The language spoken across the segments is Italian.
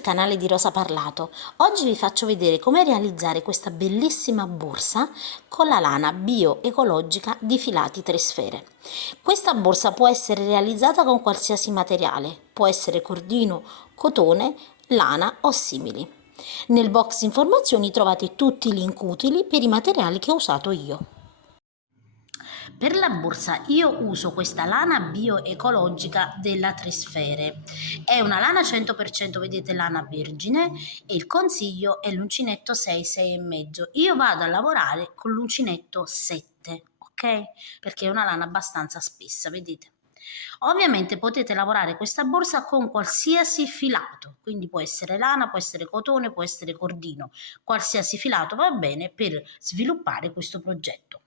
sul canale di Rosa Parlato. Oggi vi faccio vedere come realizzare questa bellissima borsa con la lana bioecologica di Filati 3 Sfere. Questa borsa può essere realizzata con qualsiasi materiale, può essere cordino, cotone, lana o simili. Nel box informazioni trovate tutti i link utili per i materiali che ho usato io. Per la borsa io uso questa lana bioecologica della Tre Sfere. È una lana 100%, vedete, lana vergine, e il consiglio è l'uncinetto 6, 6,5. Io vado a lavorare con l'uncinetto 7, ok? Perché è una lana abbastanza spessa, vedete. Ovviamente potete lavorare questa borsa con qualsiasi filato, quindi può essere lana, può essere cotone, può essere cordino, qualsiasi filato va bene per sviluppare questo progetto.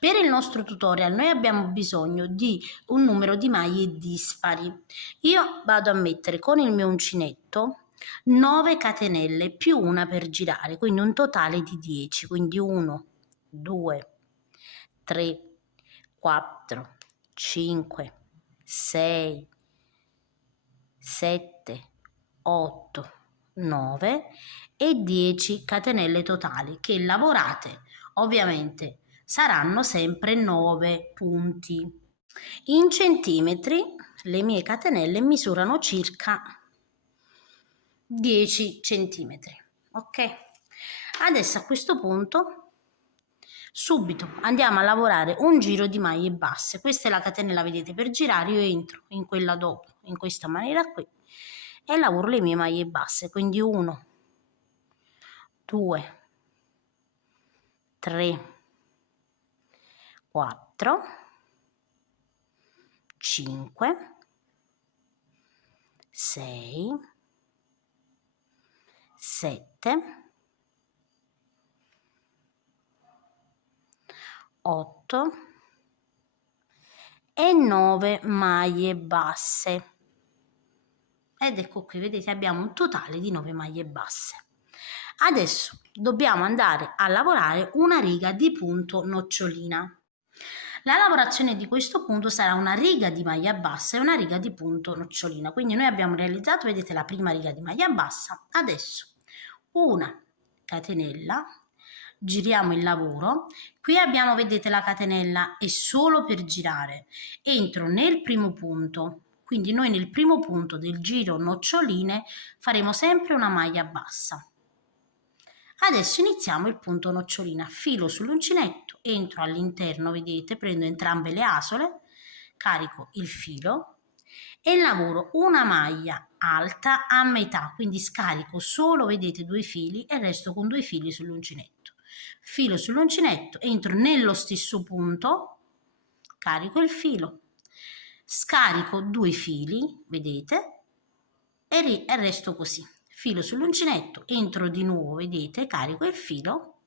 Per il nostro tutorial noi abbiamo bisogno di un numero di maglie dispari. Io vado a mettere con il mio uncinetto 9 catenelle più una per girare, quindi un totale di 10, quindi 1, 2, 3, 4, 5, 6, 7, 8, 9 e 10 catenelle totali che lavorate ovviamente saranno sempre 9 punti. In centimetri le mie catenelle misurano circa 10 centimetri, ok? Adesso a questo punto subito andiamo a lavorare un giro di maglie basse. Questa è la catenella, vedete, per girare. Io entro in quella dopo in questa maniera qui e lavoro le mie maglie basse, quindi 1, 2, 3, 4, 5, 6, 7, 8 e 9 maglie basse. Ed ecco qui, vedete, abbiamo un totale di 9 maglie basse. Adesso dobbiamo andare a lavorare una riga di punto nocciolina. La lavorazione di questo punto sarà una riga di maglia bassa e una riga di punto nocciolina. Quindi noi abbiamo realizzato, vedete, la prima riga di maglia bassa. Adesso una catenella, giriamo il lavoro. Qui abbiamo, vedete, la catenella è solo per girare. Entro nel primo punto. Quindi noi nel primo punto del giro noccioline faremo sempre una maglia bassa. Adesso iniziamo il punto nocciolina, filo sull'uncinetto, entro all'interno, vedete, prendo entrambe le asole, carico il filo e lavoro una maglia alta a metà, quindi scarico solo, vedete, 2 fili e resto con 2 fili sull'uncinetto. Filo sull'uncinetto, entro nello stesso punto, carico il filo, scarico 2 fili, vedete, e resto così. Filo sull'uncinetto, entro di nuovo, vedete, carico il filo,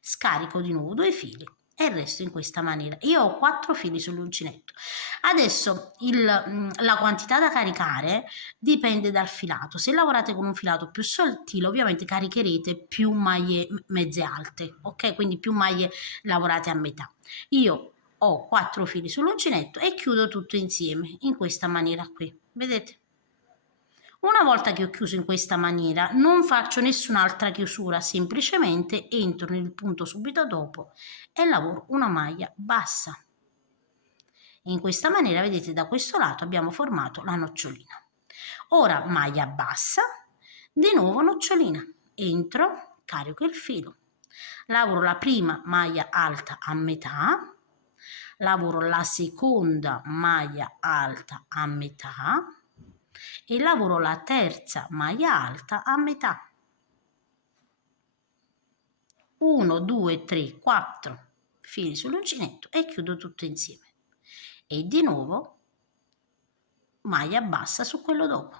scarico di nuovo 2 fili e resto in questa maniera. Io ho 4 fili sull'uncinetto. Adesso la quantità da caricare dipende dal filato. Se lavorate con un filato più sottile, ovviamente caricherete più maglie mezze alte, ok? Quindi più maglie lavorate a metà. Io ho 4 fili sull'uncinetto e chiudo tutto insieme in questa maniera qui, vedete? Una volta che ho chiuso in questa maniera non faccio nessun'altra chiusura, semplicemente entro nel punto subito dopo e lavoro una maglia bassa. In questa maniera, vedete, da questo lato abbiamo formato la nocciolina. Ora maglia bassa, di nuovo nocciolina, entro, carico il filo, lavoro la prima maglia alta a metà, lavoro la seconda maglia alta a metà e lavoro la terza maglia alta a metà. 1, 2, 3, 4 fili sull'uncinetto e chiudo tutto insieme. E di nuovo maglia bassa su quello dopo.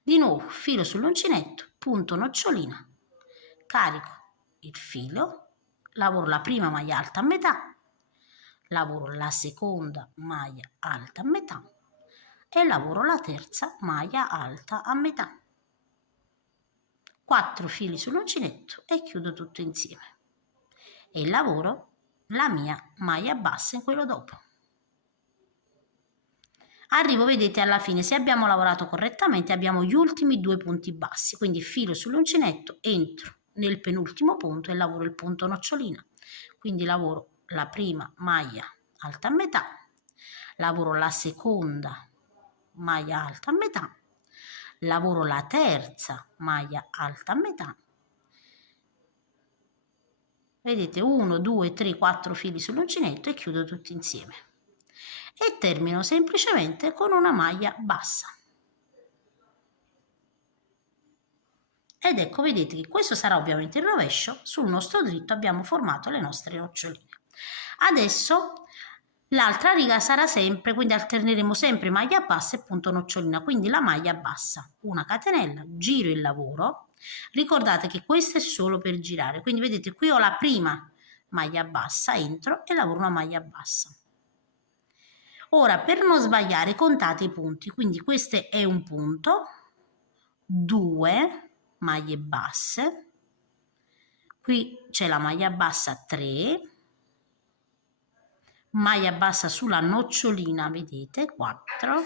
Di nuovo filo sull'uncinetto, punto nocciolina, carico il filo, lavoro la prima maglia alta a metà, lavoro la seconda maglia alta a metà e lavoro la terza maglia alta a metà. 4 fili sull'uncinetto e chiudo tutto insieme e lavoro la mia maglia bassa in quello dopo. Arrivo, vedete, alla fine, se abbiamo lavorato correttamente abbiamo gli ultimi 2 punti bassi, quindi filo sull'uncinetto, entro nel penultimo punto e lavoro il punto nocciolina, quindi lavoro la prima maglia alta a metà, lavoro la seconda maglia alta a metà, lavoro la terza maglia alta a metà, vedete 1, 2, 3, 4 fili sull'uncinetto e chiudo tutti insieme e termino semplicemente con una maglia bassa. Ed ecco, vedete che questo sarà ovviamente il rovescio, sul nostro dritto abbiamo formato le nostre noccioline. Adesso l'altra riga sarà sempre, quindi alterneremo sempre maglia bassa e punto nocciolina, quindi la maglia bassa, una catenella, giro il lavoro, ricordate che questo è solo per girare, quindi vedete qui ho la prima maglia bassa, entro e lavoro una maglia bassa. Ora, per non sbagliare, contate i punti, quindi questo è un punto, 2 maglie basse, qui c'è la maglia bassa 3, maglia bassa sulla nocciolina, vedete, 4,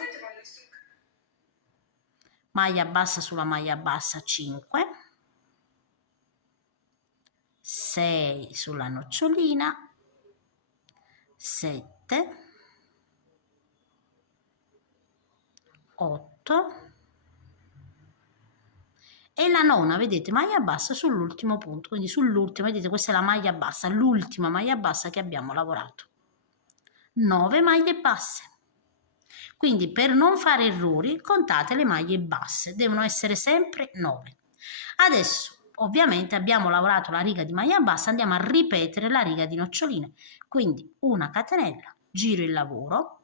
maglia bassa sulla maglia bassa 5, 6 sulla nocciolina, 7, 8 e la nona, vedete, maglia bassa sull'ultimo punto, quindi sull'ultima, vedete, questa è la maglia bassa, l'ultima maglia bassa che abbiamo lavorato. 9 maglie basse. Quindi per non fare errori contate le maglie basse, devono essere sempre 9. Adesso ovviamente abbiamo lavorato la riga di maglia bassa, andiamo a ripetere la riga di noccioline, quindi una catenella, giro il lavoro.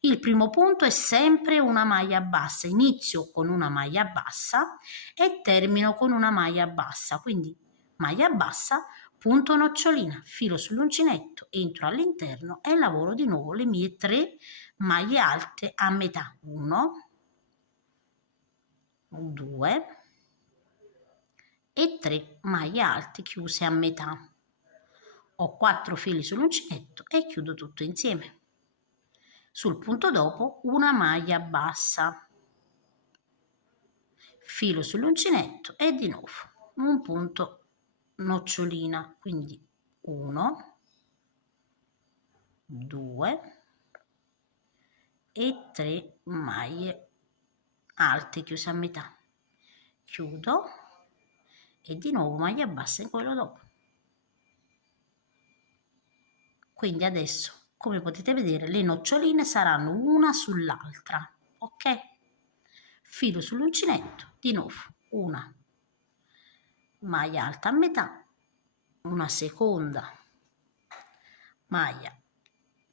Il primo punto è sempre una maglia bassa, inizio con una maglia bassa e termino con una maglia bassa, quindi maglia bassa, punto nocciolina, filo sull'uncinetto, entro all'interno e lavoro di nuovo le mie 3 maglie alte a metà, 1, 2 e 3 maglie alte chiuse a metà. Ho 4 fili sull'uncinetto e chiudo tutto insieme. Sul punto dopo una maglia bassa, filo sull'uncinetto e di nuovo un punto nocciolina, quindi 1, 2 e 3 maglie alte chiuse a metà, chiudo e di nuovo maglia bassa in quello dopo. Quindi adesso, come potete vedere, le noccioline saranno una sull'altra, ok? Filo sull'uncinetto, di nuovo una maglia alta a metà, una seconda maglia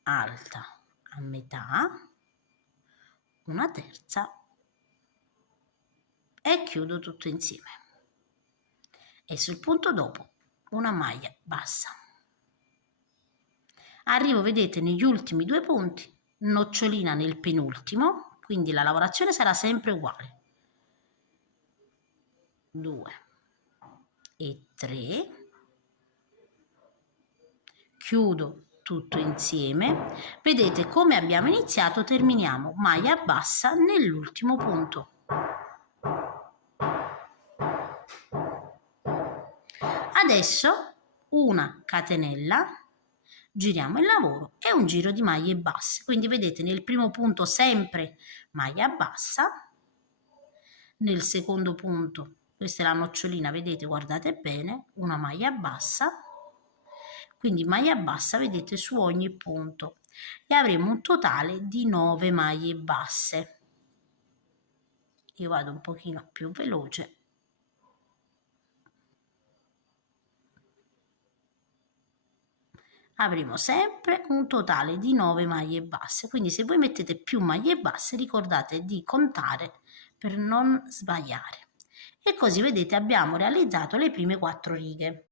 alta a metà, una terza e chiudo tutto insieme. E sul punto dopo una maglia bassa. Arrivo, vedete, negli ultimi 2 punti, nocciolina nel penultimo, quindi la lavorazione sarà sempre uguale. 2 e 3, chiudo tutto insieme. Vedete come abbiamo iniziato, terminiamo maglia bassa nell'ultimo punto. Adesso una catenella, giriamo il lavoro e un giro di maglie basse, quindi vedete nel primo punto sempre maglia bassa, nel secondo punto, questa è la nocciolina, vedete, guardate bene, una maglia bassa, quindi maglia bassa, vedete, su ogni punto e avremo un totale di 9 maglie basse. Io vado un pochino più veloce. Avremo sempre un totale di 9 maglie basse, quindi se voi mettete più maglie basse ricordate di contare per non sbagliare. E così vedete abbiamo realizzato le prime 4 righe.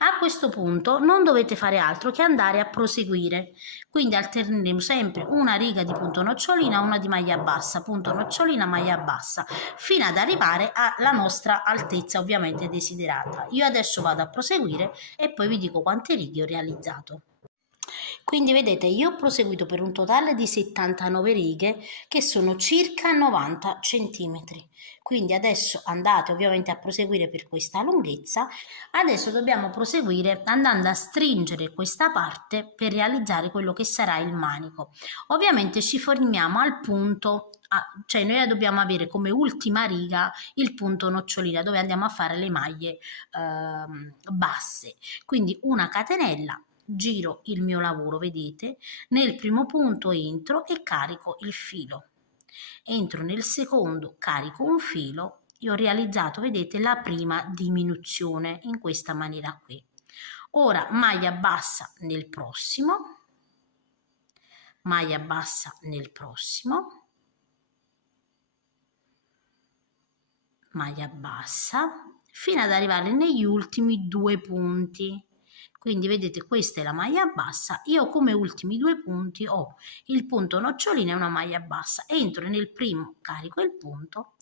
A questo punto non dovete fare altro che andare a proseguire, quindi alterneremo sempre una riga di punto nocciolina, una di maglia bassa, punto nocciolina, maglia bassa, fino ad arrivare alla nostra altezza ovviamente desiderata. Io adesso vado a proseguire e poi vi dico quante righe ho realizzato. Quindi vedete, io ho proseguito per un totale di 79 righe che sono circa 90 centimetri. Quindi adesso andate ovviamente a proseguire per questa lunghezza. Adesso dobbiamo proseguire andando a stringere questa parte per realizzare quello che sarà il manico. Ovviamente ci formiamo al punto, cioè noi dobbiamo avere come ultima riga il punto nocciolina dove andiamo a fare le maglie basse. Quindi una catenella, giro il mio lavoro, vedete, nel primo punto entro e carico il filo, entro nel secondo, carico un filo e ho realizzato, vedete, la prima diminuzione in questa maniera qui. Ora maglia bassa nel prossimo, maglia bassa nel prossimo, maglia bassa fino ad arrivare negli ultimi due punti. Quindi vedete, questa è la maglia bassa, io come ultimi due punti ho il punto nocciolina e una maglia bassa, entro nel primo, carico il punto,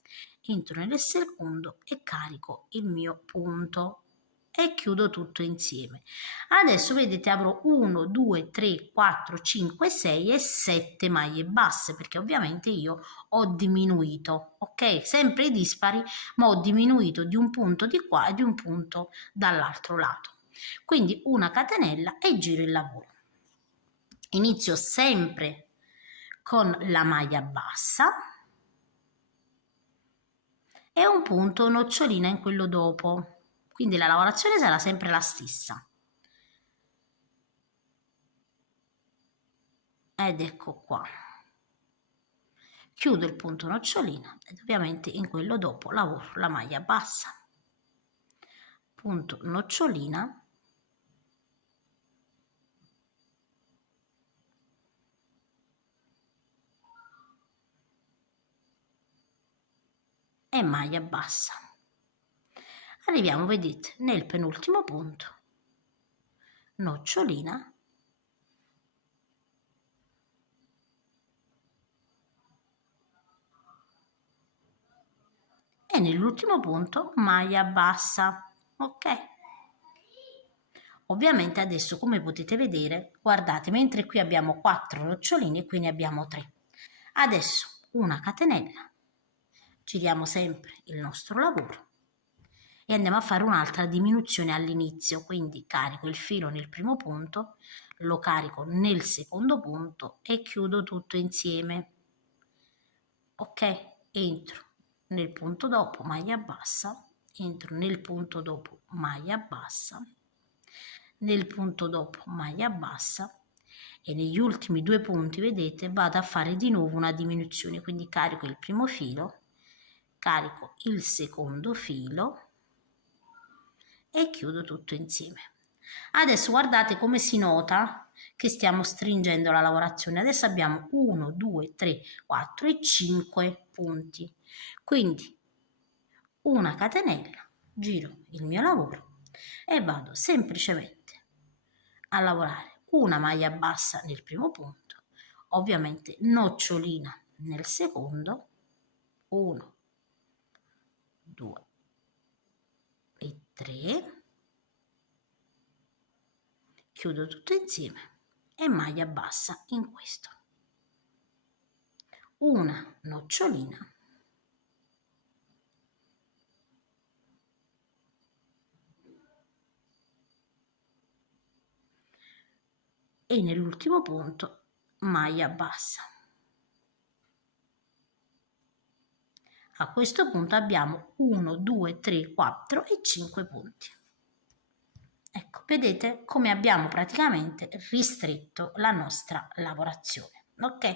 entro nel secondo e carico il mio punto e chiudo tutto insieme. Adesso vedete avrò 1, 2, 3, 4, 5, 6 e 7 maglie basse perché ovviamente io ho diminuito, ok? Sempre dispari, ma ho diminuito di un punto di qua e di un punto dall'altro lato. Quindi una catenella e giro il lavoro. Inizio sempre con la maglia bassa e un punto nocciolina in quello dopo. Quindi la lavorazione sarà sempre la stessa. Ed ecco qua. Chiudo il punto nocciolina ed ovviamente in quello dopo lavoro la maglia bassa. Punto nocciolina. E maglia bassa. Arriviamo, vedete, nel penultimo punto, nocciolina e nell'ultimo punto maglia bassa, ok? Ovviamente adesso, come potete vedere, guardate, mentre qui abbiamo 4 noccioline, qui ne abbiamo 3. Adesso una catenella, giriamo sempre il nostro lavoro e andiamo a fare un'altra diminuzione all'inizio, quindi carico il filo nel primo punto, lo carico nel secondo punto e chiudo tutto insieme. Ok, entro nel punto dopo maglia bassa, entro nel punto dopo maglia bassa, nel punto dopo maglia bassa e negli ultimi due punti, vedete, vado a fare di nuovo una diminuzione, quindi carico il primo filo, carico il secondo filo e chiudo tutto insieme. Adesso guardate come si nota che stiamo stringendo la lavorazione. Adesso abbiamo 1, 2, 3, 4 e 5 punti. Quindi una catenella, giro il mio lavoro e vado semplicemente a lavorare una maglia bassa nel primo punto, ovviamente nocciolina nel secondo, 1, 2 e 3, chiudo tutto insieme e maglia bassa in questo, una nocciolina e nell'ultimo punto maglia bassa. A questo punto abbiamo 1, 2, 3, 4 e 5 punti. Ecco, vedete come abbiamo praticamente ristretto la nostra lavorazione. Ok,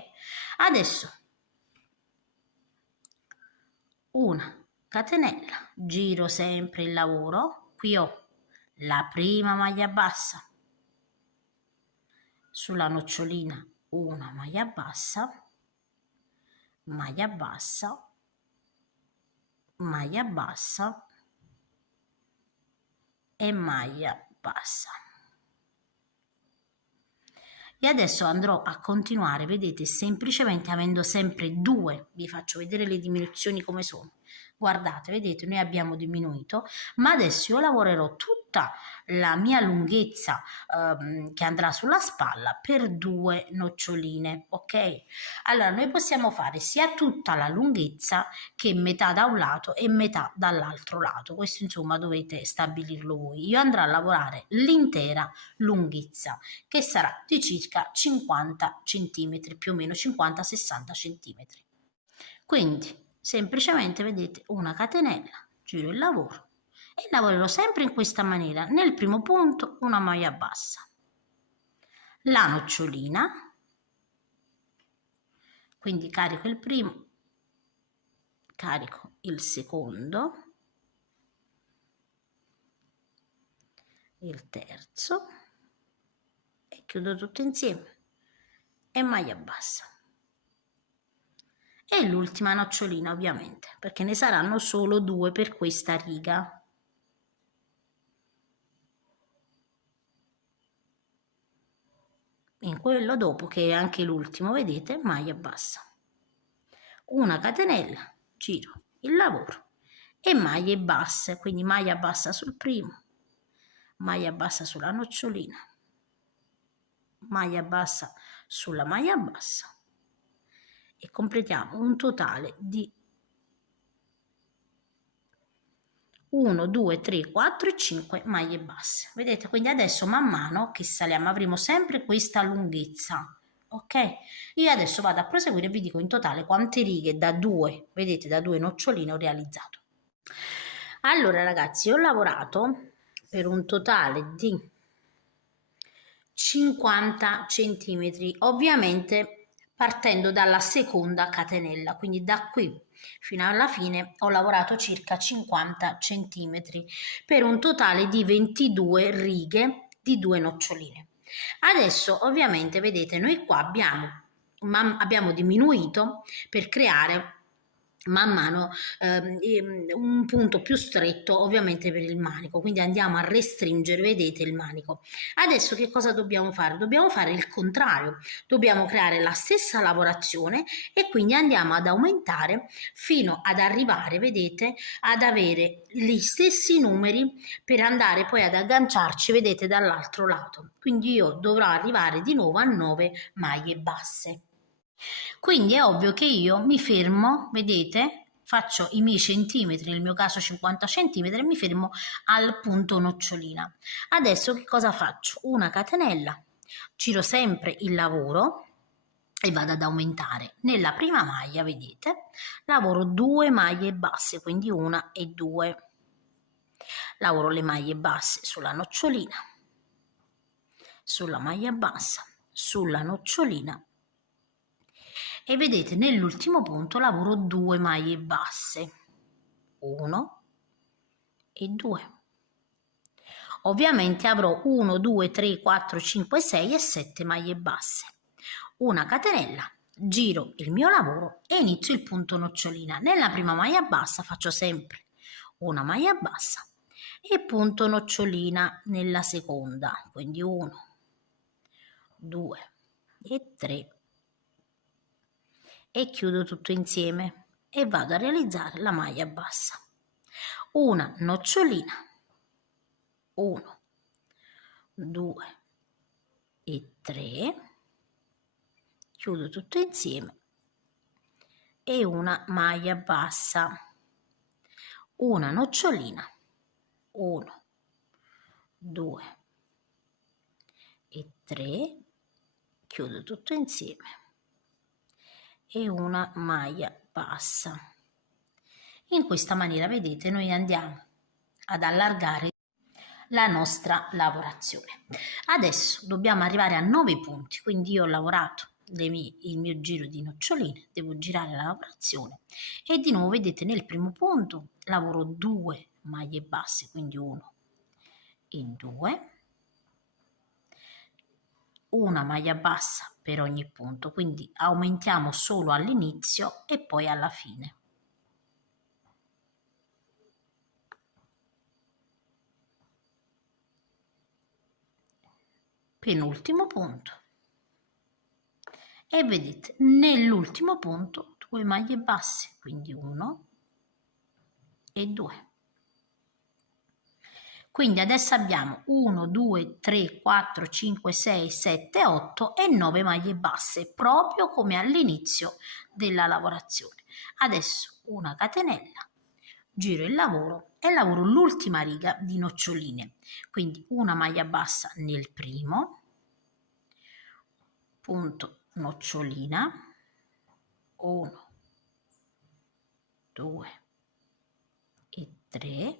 adesso una catenella, giro sempre il lavoro, qui ho la prima maglia bassa, sulla nocciolina una maglia bassa, maglia bassa, maglia bassa e maglia bassa. E adesso andrò a continuare, vedete, semplicemente avendo sempre due, vi faccio vedere le diminuzioni come sono. Guardate, vedete, noi abbiamo diminuito, ma adesso io lavorerò tutto tutta la mia lunghezza che andrà sulla spalla per 2 noccioline, ok? Allora noi possiamo fare sia tutta la lunghezza che metà da un lato e metà dall'altro lato, questo insomma dovete stabilirlo voi. Io andrò a lavorare l'intera lunghezza, che sarà di circa 50 cm, più o meno 50-60 cm. Quindi semplicemente vedete una catenella, giro il lavoro e lavorerò sempre in questa maniera. Nel primo punto una maglia bassa, la nocciolina, quindi carico il primo, carico il secondo, il terzo e chiudo tutto insieme e maglia bassa. E l'ultima nocciolina ovviamente, perché ne saranno solo 2 per questa riga. In quello dopo, che è anche l'ultimo, vedete, maglia bassa, una catenella, giro il lavoro e maglie basse, quindi maglia bassa sul primo, maglia bassa sulla nocciolina, maglia bassa sulla maglia bassa e completiamo un totale di 1, 2, 3, 4 e 5 maglie basse. Vedete, quindi adesso man mano che saliamo avremo sempre questa lunghezza, ok? Io adesso vado a proseguire e vi dico in totale quante righe da 2, vedete, da 2 noccioline ho realizzato. Allora ragazzi, ho lavorato per un totale di 50 centimetri, ovviamente partendo dalla seconda catenella, quindi da qui fino alla fine ho lavorato circa 50 centimetri per un totale di 22 righe di 2 noccioline. Adesso ovviamente vedete noi qua abbiamo diminuito per creare man mano un punto più stretto ovviamente per il manico, quindi andiamo a restringere, vedete, il manico. Adesso che cosa dobbiamo fare? Dobbiamo fare il contrario, dobbiamo creare la stessa lavorazione e quindi andiamo ad aumentare fino ad arrivare, vedete, ad avere gli stessi numeri per andare poi ad agganciarci, vedete, dall'altro lato. Quindi io dovrò arrivare di nuovo a 9 maglie basse. Quindi è ovvio che io mi fermo, vedete, faccio i miei centimetri, nel mio caso 50 centimetri, e mi fermo al punto nocciolina. Adesso che cosa faccio? Una catenella, giro sempre il lavoro e vado ad aumentare. Nella prima maglia, vedete, lavoro 2 maglie basse, quindi 1 e 2. Lavoro le maglie basse sulla nocciolina, sulla maglia bassa, sulla nocciolina e vedete nell'ultimo punto lavoro 2 maglie basse, 1 e 2. Ovviamente avrò 1, 2, 3, 4, 5, 6 e 7 maglie basse, una catenella, giro il mio lavoro e inizio il punto nocciolina. Nella prima maglia bassa faccio sempre una maglia bassa e punto nocciolina nella seconda, quindi 1, 2 e 3 e chiudo tutto insieme e vado a realizzare la maglia bassa, una nocciolina, 1, 2 e 3, chiudo tutto insieme e una maglia bassa, una nocciolina, 1, 2 e 3, chiudo tutto insieme e una maglia bassa. In questa maniera, vedete, noi andiamo ad allargare la nostra lavorazione. Adesso dobbiamo arrivare a 9 punti, quindi io ho lavorato il mio giro di noccioline, devo girare la lavorazione e di nuovo vedete nel primo punto lavoro 2 maglie basse, quindi 1 e 2, una maglia bassa per ogni punto, quindi aumentiamo solo all'inizio e poi alla fine. Penultimo punto e vedete nell'ultimo punto 2 maglie basse, quindi 1 e 2. Quindi adesso abbiamo 1, 2, 3, 4, 5, 6, 7, 8 e 9 maglie basse, proprio come all'inizio della lavorazione. Adesso una catenella, giro il lavoro e lavoro l'ultima riga di noccioline. Quindi una maglia bassa nel primo, punto nocciolina, 1, 2 e 3.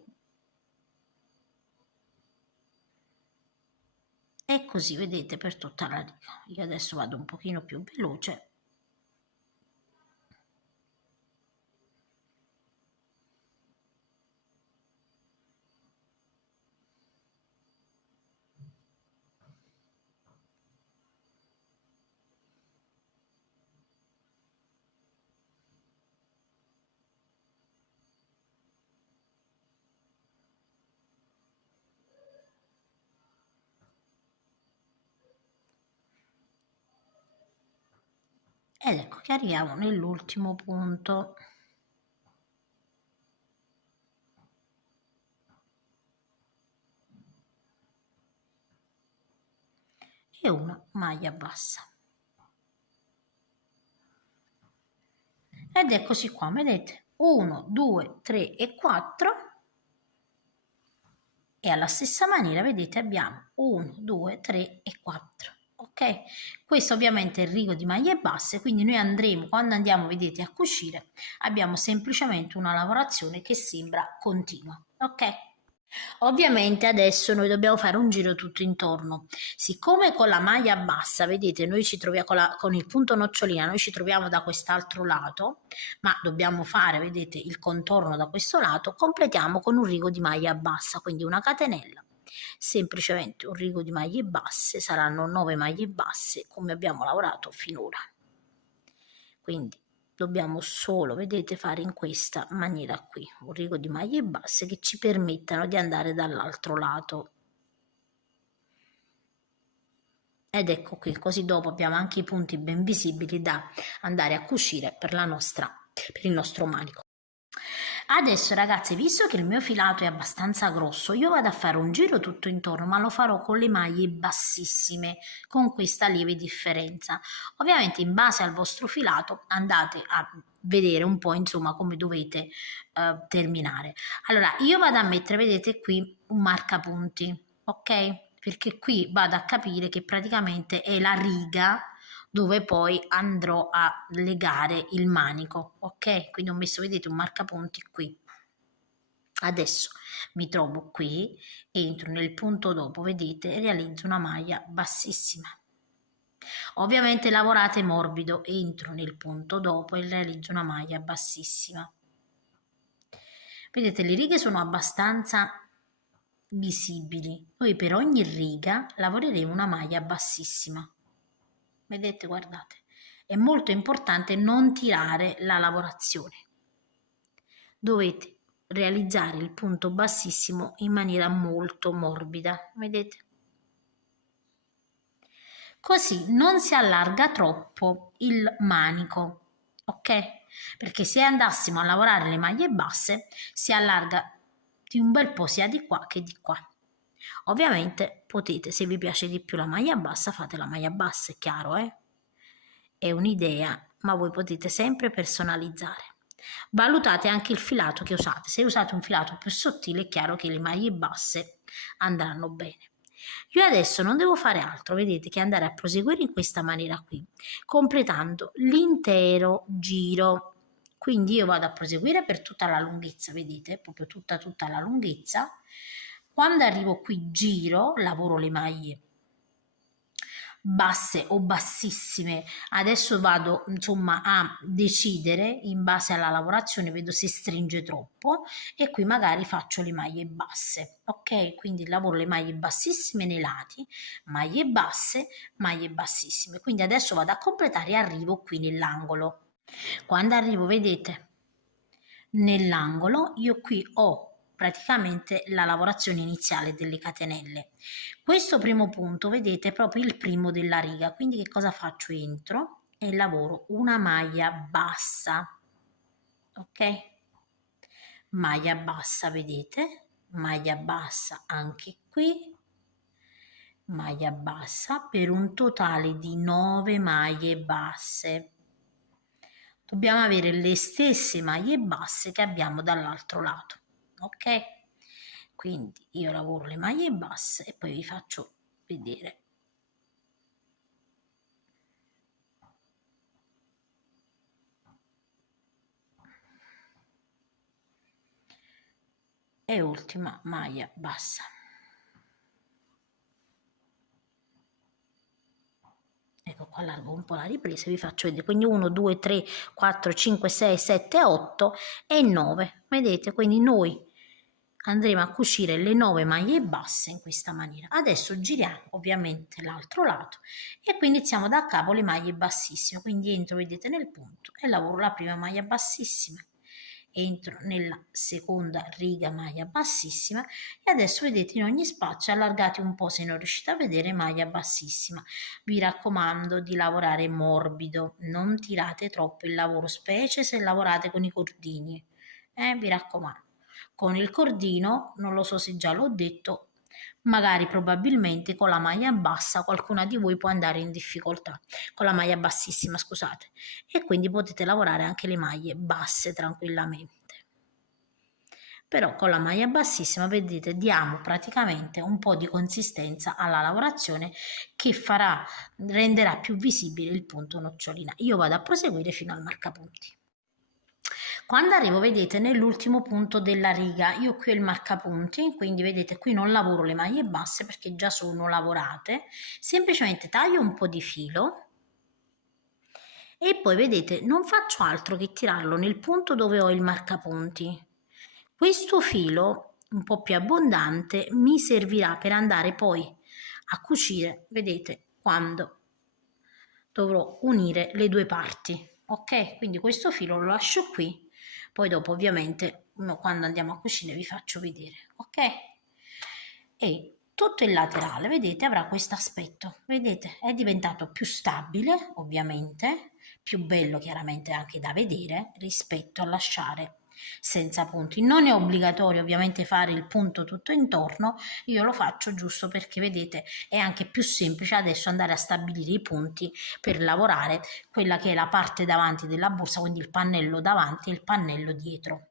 E così vedete per tutta la riga. Io adesso vado un pochino più veloce. Ed ecco che arriviamo nell'ultimo punto. E una maglia bassa. Ed eccoci qua, vedete? 1, 2, 3 e 4. E alla stessa maniera, vedete, abbiamo 1, 2, 3 e 4. Ok? Questo ovviamente è il rigo di maglie basse, quindi noi andremo, quando andiamo, vedete, a cucire, abbiamo semplicemente una lavorazione che sembra continua. Ok? Ovviamente adesso noi dobbiamo fare un giro tutto intorno. Siccome con la maglia bassa, vedete, noi ci troviamo con il punto nocciolina, noi ci troviamo da quest'altro lato, ma dobbiamo fare, vedete, il contorno da questo lato, completiamo con un rigo di maglia bassa, quindi una catenella, semplicemente un rigo di maglie basse, saranno 9 maglie basse come abbiamo lavorato finora. Quindi dobbiamo solo, vedete, fare in questa maniera qui un rigo di maglie basse che ci permettano di andare dall'altro lato. Ed ecco qui, così dopo abbiamo anche i punti ben visibili da andare a cucire per il nostro manico. Adesso ragazzi, visto che il mio filato è abbastanza grosso, io vado a fare un giro tutto intorno, ma lo farò con le maglie bassissime, con questa lieve differenza. Ovviamente in base al vostro filato andate a vedere un po' insomma come dovete terminare. Allora io vado a mettere, vedete qui, un marcapunti, ok? Perché qui vado a capire che praticamente è la riga dove poi andrò a legare il manico, ok? Quindi ho messo, vedete, un marcapunti qui. Adesso mi trovo qui, entro nel punto dopo, vedete, e realizzo una maglia bassissima. Ovviamente lavorate morbido, entro nel punto dopo e realizzo una maglia bassissima. Vedete, le righe sono abbastanza visibili. Noi per ogni riga lavoreremo una maglia bassissima. Vedete, guardate, è molto importante non tirare la lavorazione. Dovete realizzare il punto bassissimo in maniera molto morbida, vedete? Così non si allarga troppo il manico, ok? Perché se andassimo a lavorare le maglie basse si allarga di un bel po' sia di qua che di qua. Ovviamente potete, se vi piace di più la maglia bassa, fate la maglia bassa, è chiaro, eh? È un'idea, ma voi potete sempre personalizzare. Valutate anche il filato che usate. Se usate un filato più sottile è chiaro che le maglie basse andranno bene. Io adesso non devo fare altro, vedete, che andare a proseguire in questa maniera qui, completando l'intero giro. Quindi io vado a proseguire per tutta la lunghezza, vedete, proprio tutta la lunghezza. Quando arrivo qui giro, lavoro le maglie basse o bassissime. Adesso vado insomma a decidere in base alla lavorazione, vedo se stringe troppo e qui magari faccio le maglie basse, ok? Quindi lavoro le maglie bassissime nei lati, maglie basse, maglie bassissime. Quindi adesso vado a completare e arrivo qui nell'angolo. Quando arrivo, vedete, nell'angolo io qui ho praticamente la lavorazione iniziale delle catenelle. Questo primo punto, vedete, è proprio il primo della riga, quindi che cosa faccio? Entro e lavoro una maglia bassa, ok? Maglia bassa, vedete? maglia bassa anche qui, maglia bassa, per un totale di 9 maglie basse. Dobbiamo avere le stesse maglie basse che abbiamo dall'altro lato, ok? Quindi io lavoro le maglie basse e poi vi faccio vedere. E ultima maglia bassa. Ecco qua, allargo un po' la ripresa e vi faccio vedere. Quindi 1, 2, 3, 4, 5, 6, 7, 8 e 9. Vedete? Quindi noi andremo a cucire le 9 maglie basse in questa maniera. Adesso giriamo ovviamente l'altro lato e qui iniziamo da capo le maglie bassissime. Quindi entro, vedete, nel punto e lavoro la prima maglia bassissima. Entro nella seconda riga maglia bassissima e adesso vedete in ogni spazio allargate un po' se non riuscite a vedere maglia bassissima. Vi raccomando di lavorare morbido, non tirate troppo il lavoro, specie se lavorate con i cordini, vi raccomando. Con il cordino, non lo so se già l'ho detto, magari probabilmente con la maglia bassa qualcuna di voi può andare in difficoltà, con la maglia bassissima scusate, e quindi potete lavorare anche le maglie basse tranquillamente. Però con la maglia bassissima vedete diamo praticamente un po' di consistenza alla lavorazione che renderà più visibile il punto nocciolina. Io vado a proseguire fino al marcapunti. Quando arrivo, vedete, nell'ultimo punto della riga, io qui ho il marcapunti, quindi vedete qui non lavoro le maglie basse perché già sono lavorate, semplicemente taglio un po' di filo e poi vedete non faccio altro che tirarlo nel punto dove ho il marcapunti. Questo filo un po' più abbondante mi servirà per andare poi a cucire, vedete, quando dovrò unire le due parti, ok? Quindi questo filo lo lascio qui, poi dopo ovviamente quando andiamo a cucire vi faccio vedere, ok? E tutto il laterale, vedete, avrà questo aspetto, vedete, è diventato più stabile, ovviamente, più bello chiaramente anche da vedere rispetto a lasciare senza punti. Non è obbligatorio ovviamente fare il punto tutto intorno, io lo faccio giusto perché vedete è anche più semplice adesso andare a stabilire i punti per lavorare quella che è la parte davanti della borsa, quindi il pannello davanti e il pannello dietro.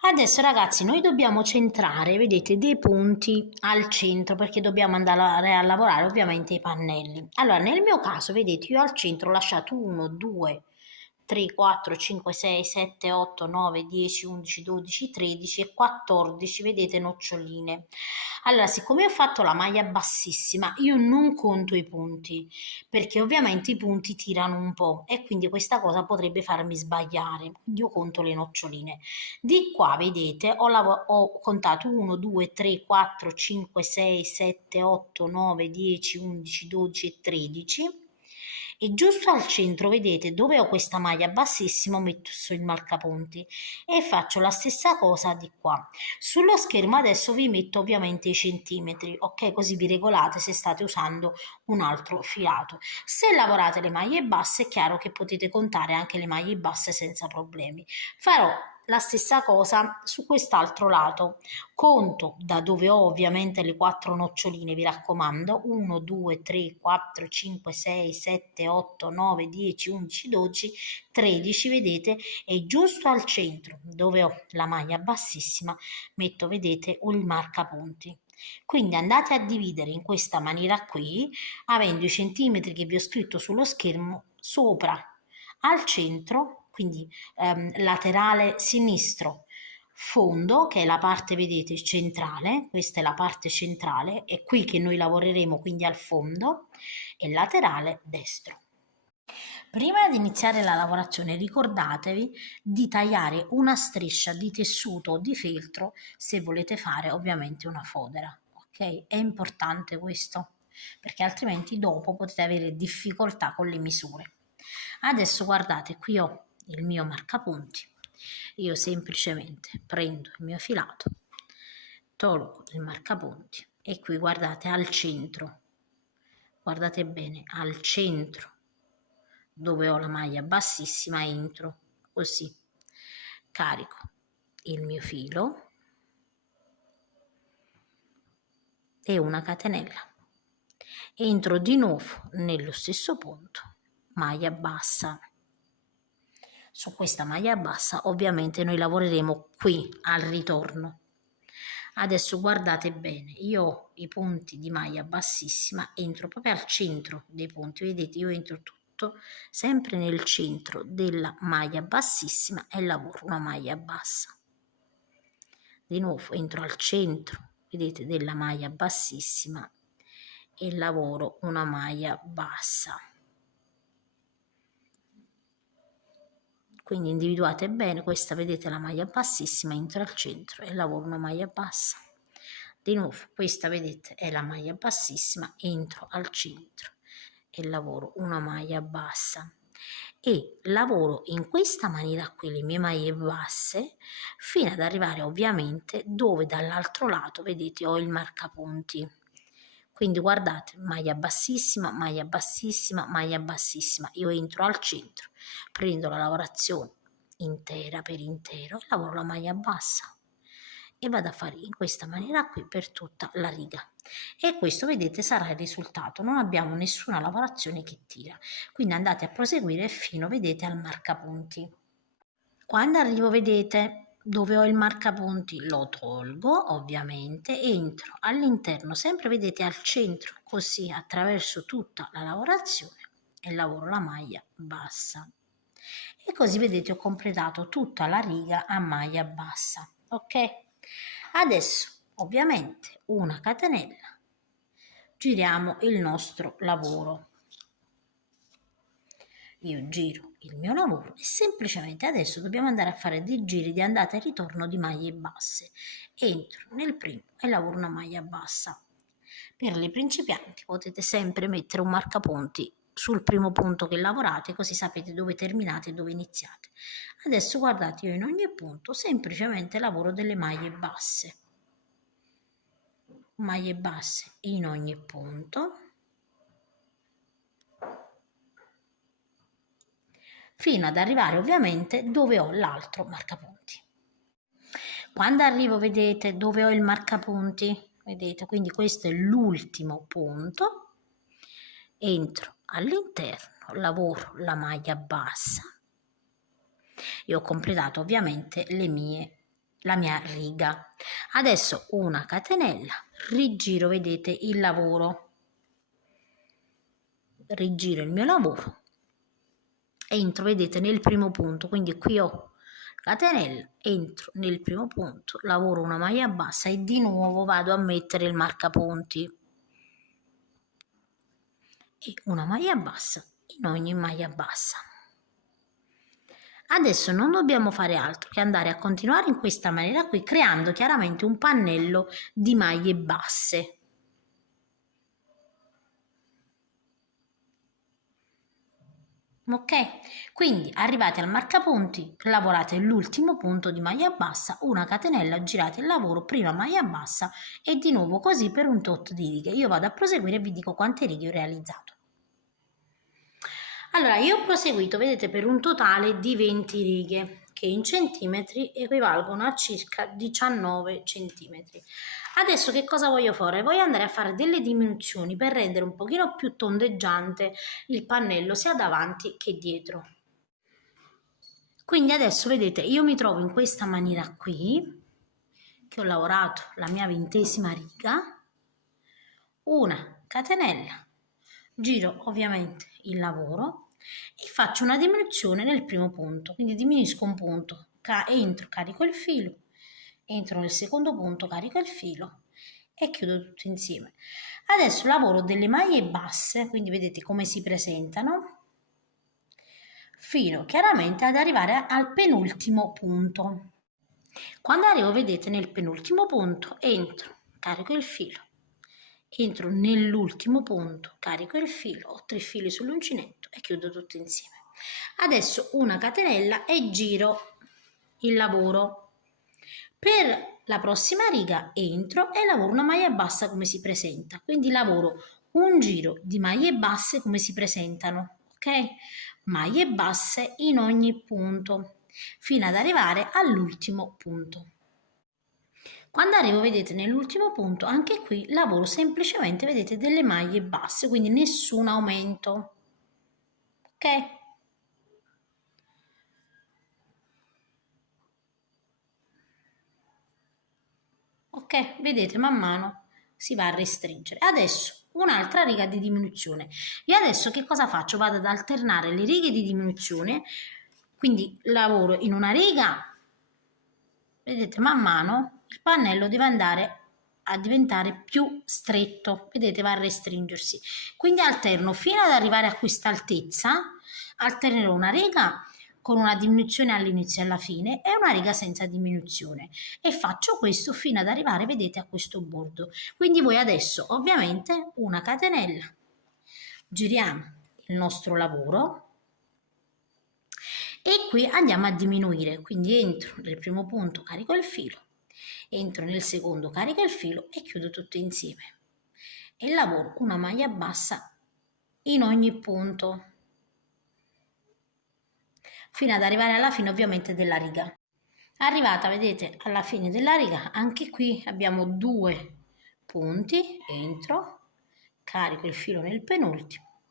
Adesso ragazzi noi dobbiamo centrare, vedete, dei punti al centro perché dobbiamo andare a lavorare ovviamente i pannelli. Allora nel mio caso vedete io al centro ho lasciato 1, 2, 3, 4, 5, 6, 7, 8, 9, 10, 11, 12, 13 e 14, vedete, noccioline. Allora, siccome ho fatto la maglia bassissima, io non conto i punti, perché ovviamente i punti tirano un po' e quindi questa cosa potrebbe farmi sbagliare, quindi io conto le noccioline. Di qua, vedete, ho contato 1, 2, 3, 4, 5, 6, 7, 8, 9, 10, 11, 12 e 13 e giusto al centro, vedete, dove ho questa maglia bassissima, metto il marcapunti e faccio la stessa cosa di qua. Sullo schermo adesso vi metto ovviamente i centimetri, ok? Così vi regolate se state usando un altro filato. Se lavorate le maglie basse è chiaro che potete contare anche le maglie basse senza problemi. Farò la stessa cosa su quest'altro lato. Conto da dove ho ovviamente le 4 noccioline, vi raccomando, 1, 2, 3, 4, 5, 6, 7, 8, 9, 10, 11, 12, 13, vedete, e giusto al centro dove ho la maglia bassissima metto, vedete, il marcapunti. Quindi andate a dividere in questa maniera qui, avendo i centimetri che vi ho scritto sullo schermo sopra al centro, quindi laterale sinistro, fondo, che è la parte, vedete, centrale, questa è la parte centrale, è qui che noi lavoreremo, quindi al fondo, e laterale destro. Prima di iniziare la lavorazione ricordatevi di tagliare una striscia di tessuto o di feltro se volete fare ovviamente una fodera, ok? È importante questo perché altrimenti dopo potete avere difficoltà con le misure. Adesso guardate, qui ho il mio marcapunti, io semplicemente prendo il mio filato, tolgo il marcapunti e qui guardate al centro, guardate bene, al centro dove ho la maglia bassissima entro così, carico il mio filo e una catenella, entro di nuovo nello stesso punto, maglia bassa. Su questa maglia bassa ovviamente noi lavoreremo qui al ritorno. Adesso guardate bene, io ho i punti di maglia bassissima, entro proprio al centro dei punti, vedete, io entro tutto sempre nel centro della maglia bassissima e lavoro una maglia bassa. Di nuovo entro al centro, vedete, della maglia bassissima e lavoro una maglia bassa. Quindi individuate bene, questa vedete la maglia bassissima, entro al centro e lavoro una maglia bassa. Di nuovo questa vedete è la maglia bassissima, entro al centro e lavoro una maglia bassa. E lavoro in questa maniera qui le mie maglie basse fino ad arrivare ovviamente dove dall'altro lato vedete ho il marcapunti. Quindi guardate, maglia bassissima, maglia bassissima, maglia bassissima, io entro al centro, prendo la lavorazione intera per intero e lavoro la maglia bassa e vado a fare in questa maniera qui per tutta la riga. E questo vedete sarà il risultato, non abbiamo nessuna lavorazione che tira, quindi andate a proseguire fino vedete al marcapunti. Quando arrivo vedete dove ho il marcapunti lo tolgo ovviamente, entro all'interno sempre vedete al centro così attraverso tutta la lavorazione e lavoro la maglia bassa e così vedete ho completato tutta la riga a maglia bassa. Ok, adesso ovviamente una catenella, giriamo il nostro lavoro. Io giro il mio lavoro e semplicemente adesso dobbiamo andare a fare dei giri di andata e ritorno di maglie basse. Entro nel primo e lavoro una maglia bassa. Per le principianti potete sempre mettere un marcapunti sul primo punto che lavorate, così sapete dove terminate e dove iniziate. Adesso guardate, io in ogni punto semplicemente lavoro delle maglie basse in ogni punto fino ad arrivare ovviamente dove ho l'altro marcapunti. Quando arrivo vedete dove ho il marcapunti, vedete, quindi questo è l'ultimo punto, entro all'interno, lavoro la maglia bassa e ho completato ovviamente la mia riga. Adesso una catenella, rigiro vedete il lavoro, rigiro il mio lavoro, entro vedete nel primo punto, quindi qui ho catenella, entro nel primo punto, lavoro una maglia bassa e di nuovo vado a mettere il marcapunti e una maglia bassa in ogni maglia bassa. Adesso non dobbiamo fare altro che andare a continuare in questa maniera qui, creando chiaramente un pannello di maglie basse. Ok, quindi arrivate al marcapunti, lavorate l'ultimo punto di maglia bassa, una catenella, girate il lavoro, prima maglia bassa e di nuovo così per un tot di righe. Io vado a proseguire e vi dico quante righe ho realizzato. Allora, io ho proseguito, vedete, per un totale di 20 righe, che in centimetri equivalgono a circa 19 centimetri. Adesso che cosa voglio fare? Voglio andare a fare delle diminuzioni per rendere un pochino più tondeggiante il pannello sia davanti che dietro. Quindi adesso vedete, io mi trovo in questa maniera qui, che ho lavorato la mia 20ª riga, una catenella, giro ovviamente il lavoro e faccio una diminuzione nel primo punto, quindi diminuisco un punto, entro, carico il filo, entro nel secondo punto, carico il filo e chiudo tutto insieme. Adesso lavoro delle maglie basse, quindi vedete come si presentano, fino chiaramente ad arrivare al penultimo punto. Quando arrivo, vedete, nel penultimo punto, entro, carico il filo, entro nell'ultimo punto, carico il filo, ho 3 fili sull'uncinetto e chiudo tutto insieme. Adesso una catenella e giro il lavoro. Per la prossima riga entro e lavoro una maglia bassa come si presenta, quindi lavoro un giro di maglie basse come si presentano, ok? Maglie basse in ogni punto fino ad arrivare all'ultimo punto. Quando arrivo, vedete, nell'ultimo punto, anche qui lavoro semplicemente, vedete, delle maglie basse, quindi nessun aumento, ok? Ok, vedete, man mano si va a restringere. Adesso un'altra riga di diminuzione. Io adesso che cosa faccio? Vado ad alternare le righe di diminuzione, quindi lavoro in una riga, vedete, man mano il pannello deve andare a diventare più stretto, vedete, va a restringersi. Quindi alterno fino ad arrivare a questa altezza, alternerò una riga con una diminuzione all'inizio e alla fine e una riga senza diminuzione e faccio questo fino ad arrivare, vedete, a questo bordo. Quindi voi adesso ovviamente una catenella, giriamo il nostro lavoro e qui andiamo a diminuire, quindi entro nel primo punto, carico il filo, entro nel secondo, carico il filo e chiudo tutto insieme e lavoro una maglia bassa in ogni punto fino ad arrivare alla fine ovviamente della riga. Arrivata, vedete, alla fine della riga, anche qui abbiamo 2 punti, entro, carico il filo nel penultimo,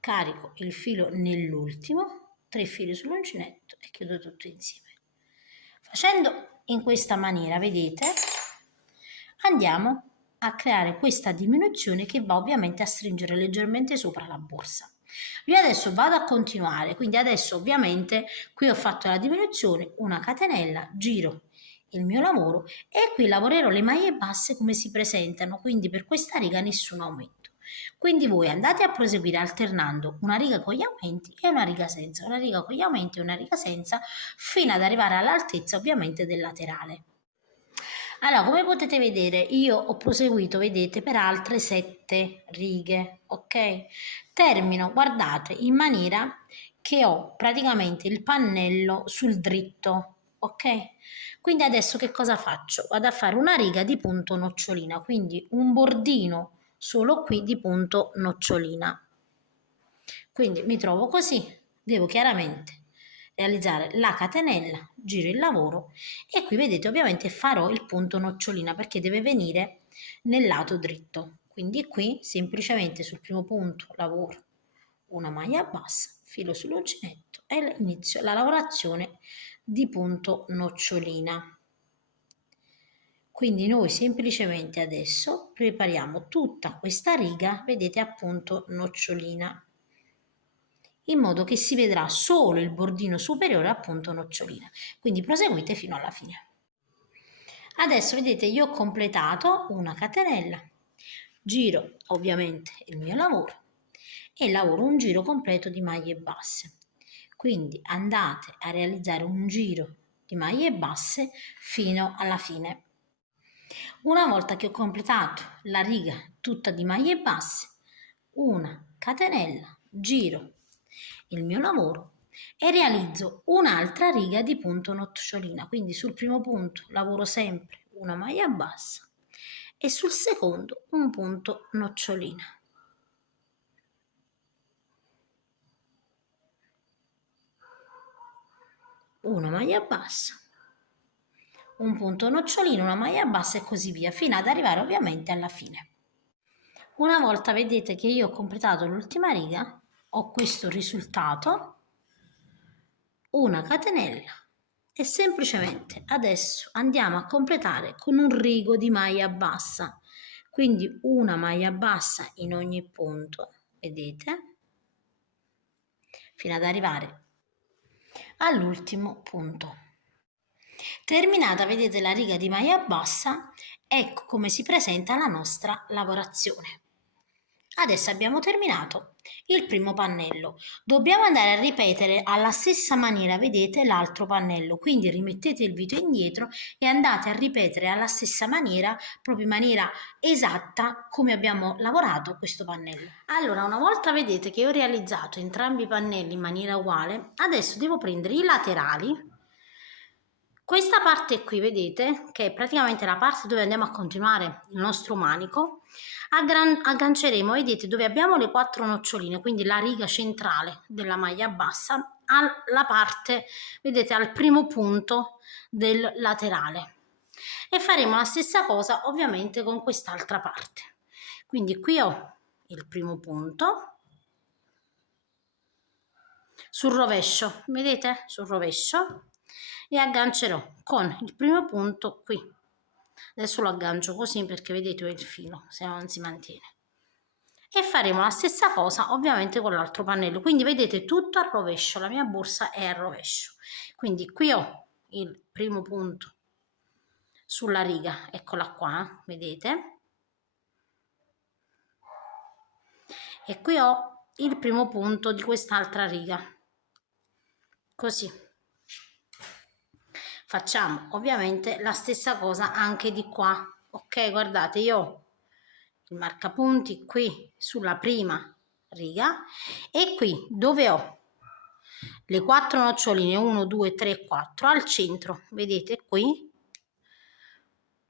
carico il filo nell'ultimo, 3 fili sull'uncinetto e chiudo tutto insieme. Facendo in questa maniera, vedete, andiamo a creare questa diminuzione che va ovviamente a stringere leggermente sopra la borsa. Io adesso vado a continuare, quindi adesso ovviamente qui ho fatto la diminuzione, una catenella, giro il mio lavoro e qui lavorerò le maglie basse come si presentano, quindi per questa riga nessun aumento. Quindi voi andate a proseguire alternando una riga con gli aumenti e una riga senza, una riga con gli aumenti e una riga senza, fino ad arrivare all'altezza ovviamente del laterale. Allora, come potete vedere, io ho proseguito, vedete, per altre 7 righe, ok? Termino, guardate, in maniera che ho praticamente il pannello sul dritto, ok? Quindi adesso che cosa faccio? Vado a fare una riga di punto nocciolina, quindi un bordino solo qui di punto nocciolina. Quindi mi trovo così, devo chiaramente realizzare la catenella, giro il lavoro e qui vedete ovviamente farò il punto nocciolina perché deve venire nel lato dritto. Quindi qui semplicemente sul primo punto lavoro una maglia bassa, filo sull'uncinetto e inizio la lavorazione di punto nocciolina. Quindi noi semplicemente adesso prepariamo tutta questa riga, vedete, a punto nocciolina, in modo che si vedrà solo il bordino superiore a punto nocciolina. Quindi proseguite fino alla fine. Adesso vedete io ho completato una catenella, giro ovviamente il mio lavoro e lavoro un giro completo di maglie basse. Quindi andate a realizzare un giro di maglie basse fino alla fine. Una volta che ho completato la riga tutta di maglie basse, una catenella, giro il mio lavoro e realizzo un'altra riga di punto nocciolina. Quindi sul primo punto lavoro sempre una maglia bassa e sul secondo un punto nocciolina. Una maglia bassa, un punto nocciolino, una maglia bassa e così via, fino ad arrivare ovviamente alla fine. Una volta vedete che io ho completato l'ultima riga, ho questo risultato, una catenella e semplicemente adesso andiamo a completare con un rigo di maglia bassa, quindi una maglia bassa in ogni punto, vedete, fino ad arrivare all'ultimo punto. Terminata, vedete, la riga di maglia bassa, ecco come si presenta la nostra lavorazione. Adesso abbiamo terminato il primo pannello. Dobbiamo andare a ripetere alla stessa maniera, vedete, l'altro pannello. Quindi rimettete il dito indietro e andate a ripetere alla stessa maniera, proprio in maniera esatta, come abbiamo lavorato questo pannello. Allora, una volta vedete che ho realizzato entrambi i pannelli in maniera uguale, adesso devo prendere i laterali. Questa parte qui, vedete, che è praticamente la parte dove andiamo a continuare il nostro manico, agganceremo, vedete, dove abbiamo le 4 noccioline, quindi la riga centrale della maglia bassa, alla parte, vedete, al primo punto del laterale. e faremo la stessa cosa ovviamente con quest'altra parte. Quindi qui ho il primo punto sul rovescio, vedete? Sul rovescio, e aggancerò con il primo punto qui. Adesso lo aggancio così perché vedete ho il filo, se no non si mantiene. E faremo la stessa cosa ovviamente con l'altro pannello, quindi vedete tutto al rovescio, la mia borsa è al rovescio. Quindi qui ho il primo punto sulla riga, eccola qua, vedete? E qui ho il primo punto di quest'altra riga, così. Facciamo ovviamente la stessa cosa anche di qua, ok? Guardate, io ho il marcapunti qui sulla prima riga e qui dove ho le 4 noccioline 1, 2, 3, 4 al centro, vedete qui,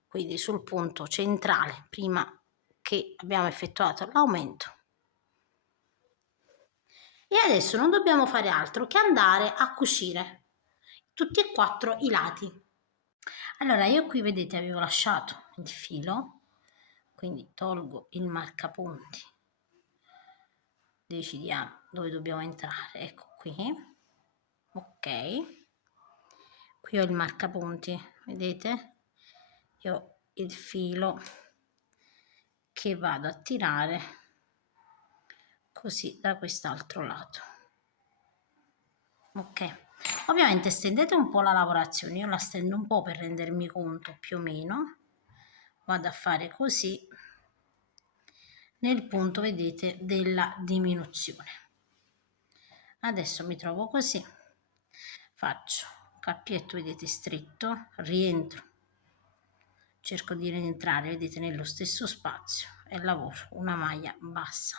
quindi sul punto centrale prima che abbiamo effettuato l'aumento. E adesso non dobbiamo fare altro che andare a cucire tutti e 4 i lati. Allora io qui vedete avevo lasciato il filo, quindi tolgo il marcapunti, decidiamo dove dobbiamo entrare, ecco qui, ok, qui ho il marcapunti, vedete, io ho il filo che vado a tirare così da quest'altro lato, ok. Ovviamente stendete un po' la lavorazione, io la stendo un po' per rendermi conto più o meno, vado a fare così nel punto, vedete, della diminuzione. Adesso mi trovo così, faccio cappietto, vedete, stretto, rientro, cerco di rientrare, vedete, nello stesso spazio e lavoro una maglia bassa.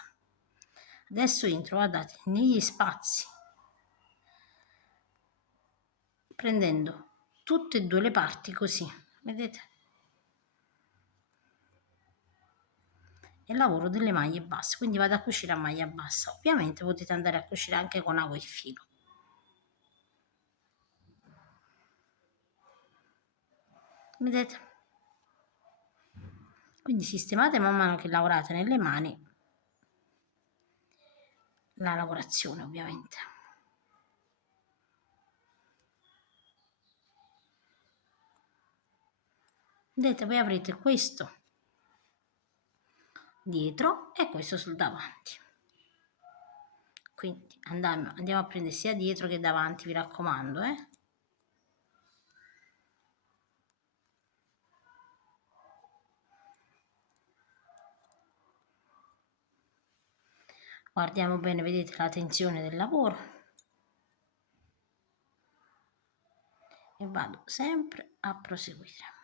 Adesso entro, guardate, negli spazi, prendendo tutte e due le parti così, vedete, e lavoro delle maglie basse, quindi vado a cucire a maglia bassa. Ovviamente potete andare a cucire anche con ago e filo, vedete, quindi sistemate man mano che lavorate nelle mani la lavorazione, ovviamente. Vedete, voi avrete questo dietro e questo sul davanti, quindi andiamo a prendere sia dietro che davanti, vi raccomando, guardiamo bene, vedete la tensione del lavoro, e vado sempre a proseguire.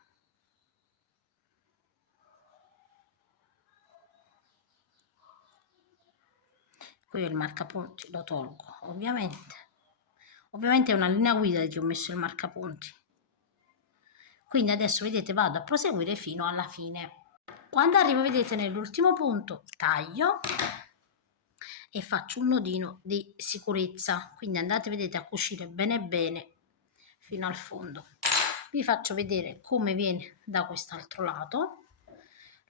Qui il marcapunti lo tolgo, ovviamente è una linea guida che ho messo il marcapunti, quindi adesso vedete vado a proseguire fino alla fine. Quando arrivo, vedete, nell'ultimo punto taglio e faccio un nodino di sicurezza, quindi andate, vedete, a cucire bene bene fino al fondo. Vi faccio vedere come viene da quest'altro lato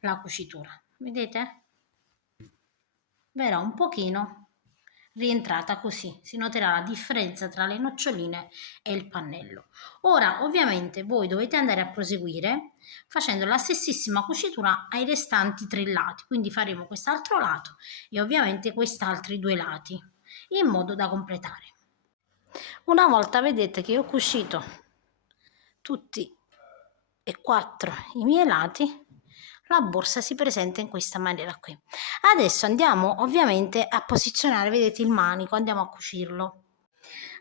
la cucitura, vedete? Verrà un pochino rientrata così, si noterà la differenza tra le noccioline e il pannello. Ora ovviamente voi dovete andare a proseguire facendo la stessissima cucitura ai restanti 3 lati, quindi faremo quest'altro lato e ovviamente quest'altri 2 lati in modo da completare. Una volta vedete che ho cucito tutti e 4 i miei lati, la borsa si presenta in questa maniera qui. Adesso andiamo ovviamente a posizionare, vedete, il manico, andiamo a cucirlo.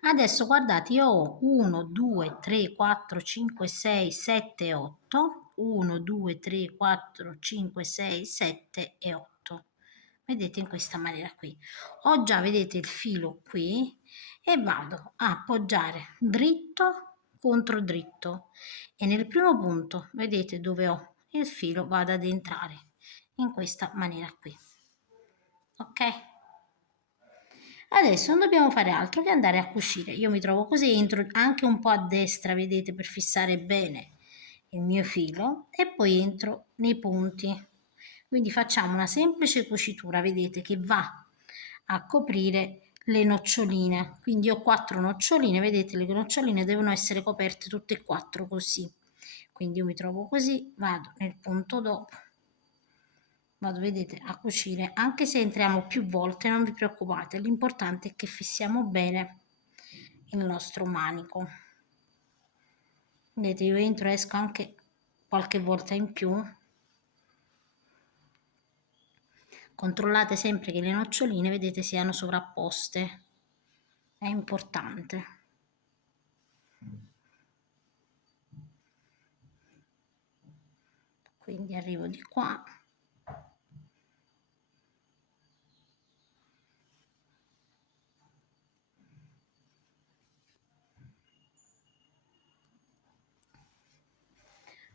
Adesso guardate, io ho 1, 2, 3, 4, 5, 6, 7, 8, 1, 2, 3, 4, 5, 6, 7 e 8. Vedete, in questa maniera qui. Ho già, vedete, il filo qui e vado a appoggiare dritto contro dritto e nel primo punto, vedete, dove ho il filo, vado ad entrare in questa maniera qui, ok? Adesso non dobbiamo fare altro che andare a cucire. Io mi trovo così, entro anche un po' a destra, vedete, per fissare bene il mio filo e poi entro nei punti. Quindi facciamo una semplice cucitura, vedete, che va a coprire le noccioline. Quindi ho 4 noccioline, vedete, le noccioline devono essere coperte tutte e 4 così. Quindi io mi trovo così, vado nel punto dopo, vado, vedete, a cucire. Anche se entriamo più volte non vi preoccupate, l'importante è che fissiamo bene il nostro manico. Vedete, io entro e esco anche qualche volta in più. Controllate sempre che le noccioline, vedete, siano sovrapposte, è importante. Quindi arrivo di qua.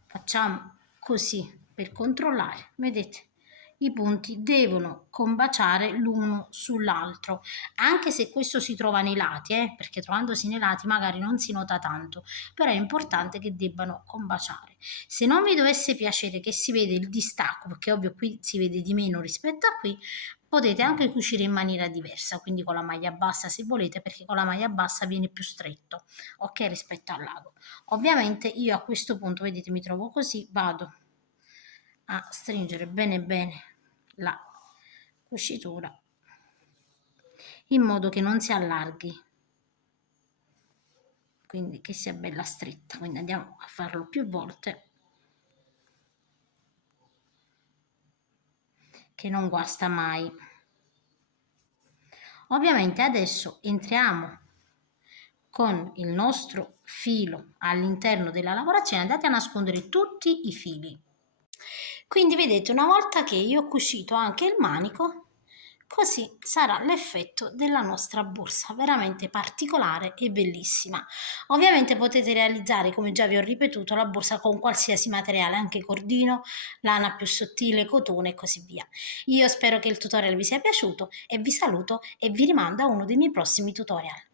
Facciamo così per controllare, vedete, i punti devono combaciare l'uno sull'altro, anche se questo si trova nei lati, perché trovandosi nei lati magari non si nota tanto, però è importante che debbano combaciare. Se non vi dovesse piacere che si vede il distacco, perché ovvio qui si vede di meno rispetto a qui, potete anche cucire in maniera diversa, quindi con la maglia bassa se volete, perché con la maglia bassa viene più stretto, ok, rispetto al lato. Ovviamente io a questo punto, vedete, mi trovo così, vado a stringere bene bene la cucitura in modo che non si allarghi, quindi che sia bella stretta. Quindi andiamo a farlo più volte, che non guasta mai. Ovviamente adesso entriamo con il nostro filo all'interno della lavorazione, andate a nascondere tutti i fili. Quindi vedete, una volta che io ho cucito anche il manico, così sarà l'effetto della nostra borsa, veramente particolare e bellissima. Ovviamente potete realizzare, come già vi ho ripetuto, la borsa con qualsiasi materiale, anche cordino, lana più sottile, cotone e così via. Io spero che il tutorial vi sia piaciuto e vi saluto e vi rimando a uno dei miei prossimi tutorial.